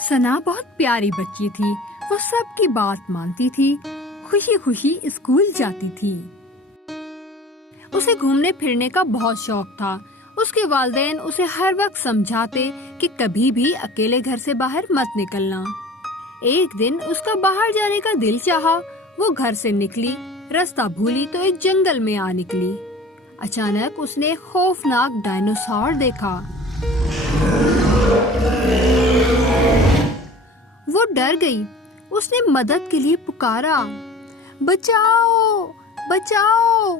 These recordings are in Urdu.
سنا بہت پیاری بچی تھی، وہ سب کی بات مانتی تھی، خوشی خوشی اسکول جاتی تھی۔ اسے گھومنے پھرنے کا بہت شوق تھا۔ اس کے والدین اسے ہر وقت سمجھاتے کہ کبھی بھی اکیلے گھر سے باہر مت نکلنا۔ ایک دن اس کا باہر جانے کا دل چاہا، وہ گھر سے نکلی، راستہ بھولی تو ایک جنگل میں آ نکلی۔ اچانک اس نے ایک خوفناک ڈائنوسار دیکھا۔ وہ ڈر گئی، اس نے مدد کے لیے پکارا، بچاؤ بچاؤ۔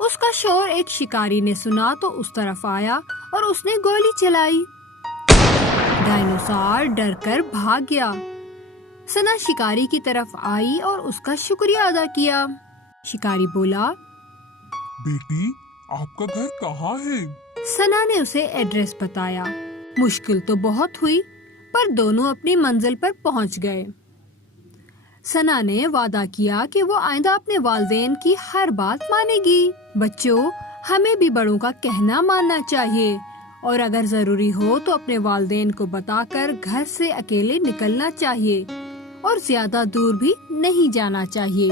اس کا شور ایک شکاری نے سنا تو اس طرف آیا اور اس نے گولی چلائی۔ ڈائنوسار ڈر کر بھاگ گیا۔ سنا شکاری کی طرف آئی اور اس کا شکریہ ادا کیا۔ شکاری بولا، بیٹی آپ کا گھر کہاں ہے؟ سنا نے اسے ایڈریس بتایا۔ مشکل تو بہت ہوئی پر دونوں اپنی منزل پر پہنچ گئے۔ سنا نے وعدہ کیا کہ وہ آئندہ اپنے والدین کی ہر بات مانے گی۔ بچوں، ہمیں بھی بڑوں کا کہنا ماننا چاہیے اور اگر ضروری ہو تو اپنے والدین کو بتا کر گھر سے اکیلے نکلنا چاہیے اور زیادہ دور بھی نہیں جانا چاہیے۔